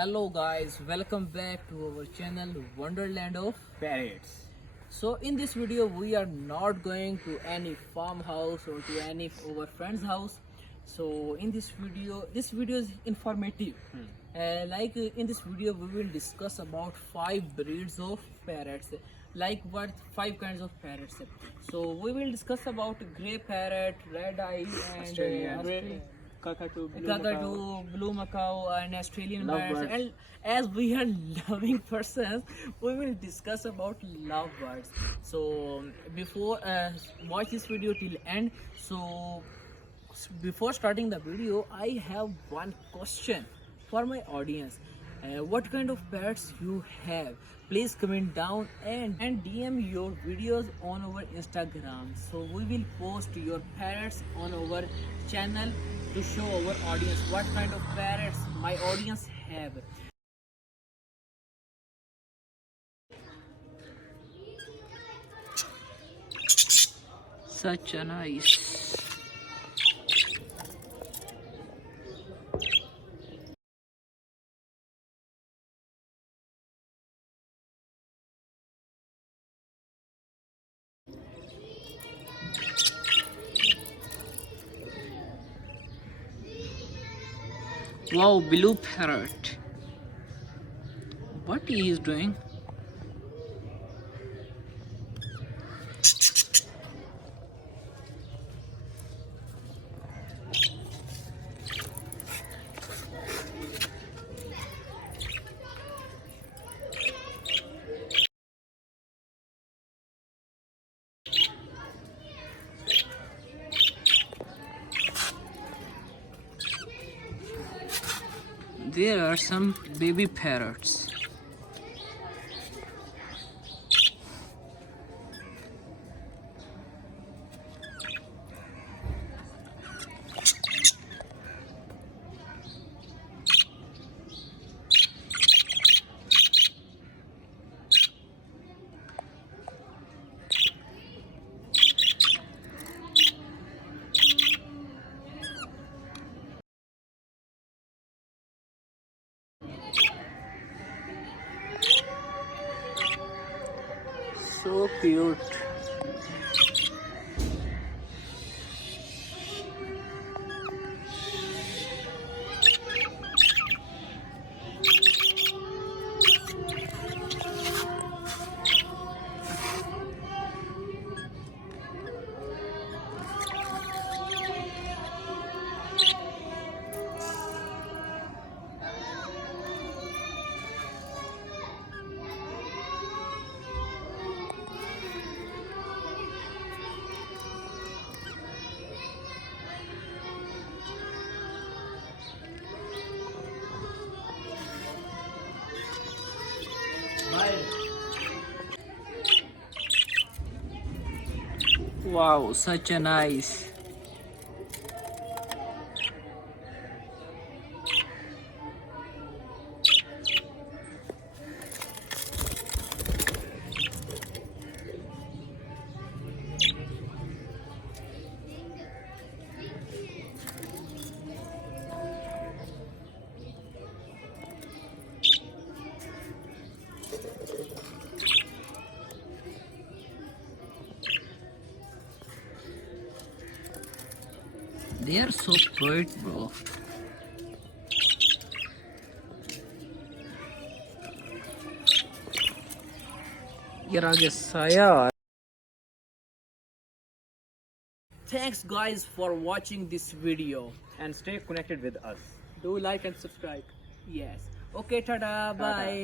Hello guys, welcome back to our channel Wonderland of Parrots. So in this video we are not going to any farmhouse or to any of our friend's house. So in this video is informative. In this video we will discuss about 5 breeds of parrots. Like what 5 kinds of parrots. So we will discuss about grey parrot, red eye, and Australian. Kaka to blue macaw and Australian birds. Lovebirds. And as we are loving persons, we will discuss about lovebirds. So before watch this video till end. So before starting the video, I have one question for my audience. What kind of pets you have? Please comment down and DM your videos on our Instagram. So we will post your parrots on our channel to show our audience what kind of parrots my audience have. Such a nice. Wow, blue parrot. What he is doing? There are some baby parrots. So cute. Wow, such a nice. They are so bright, bro. यार आगे साया. Thanks guys for watching this video. And stay connected with us. Do like and subscribe. Yes. Okay, tada, bye.